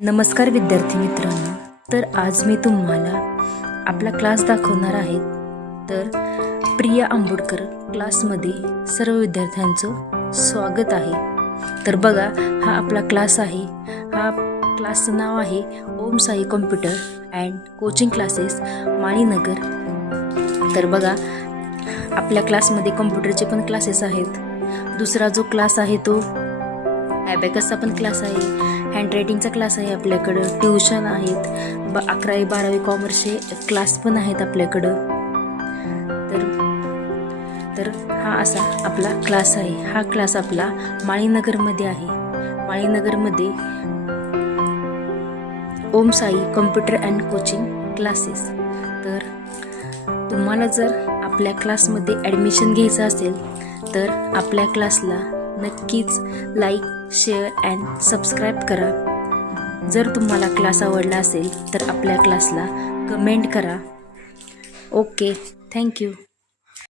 नमस्कार विद्यार्थी मित्रांनो, तर आज मी तुम्हाला आपला क्लास दाखवणार आहे। तर प्रिया आंबोडकर क्लासमध्ये सर्व विद्यार्थ्यांचं स्वागत आहे। तर बघा, हा आपला क्लास आहे। हा क्लासचं नाव आहे Om Sai computer and coaching classes Malinagar. तर बघा, आपल्या क्लासमध्ये कॉम्प्युटरचे पण क्लासेस आहेत। दुसरा जो क्लास आहे तो ॲबॅकसचा पण क्लास आहे, हँडरायटिंगचा क्लास आहे आपल्याकडं, ट्यूशन आहेत, 11वी 12वी कॉमर्सचे क्लास पण आहेत आपल्याकडं। तर हा असा आपला क्लास आहे। हा क्लास आपला माळीनगरमध्ये आहे। माळीनगरमध्ये Om Sai computer and coaching classes. तर तुम्हाला जर आपल्या क्लासमध्ये ॲडमिशन घ्यायचं असेल तर आपल्या क्लासला नक्कीच लाईक, शेअर अँड सबस्क्राईब करा। जर तुम्हाला क्लास आवडला असेल तर आपल्या क्लासला कमेंट करा। Okay, thank you.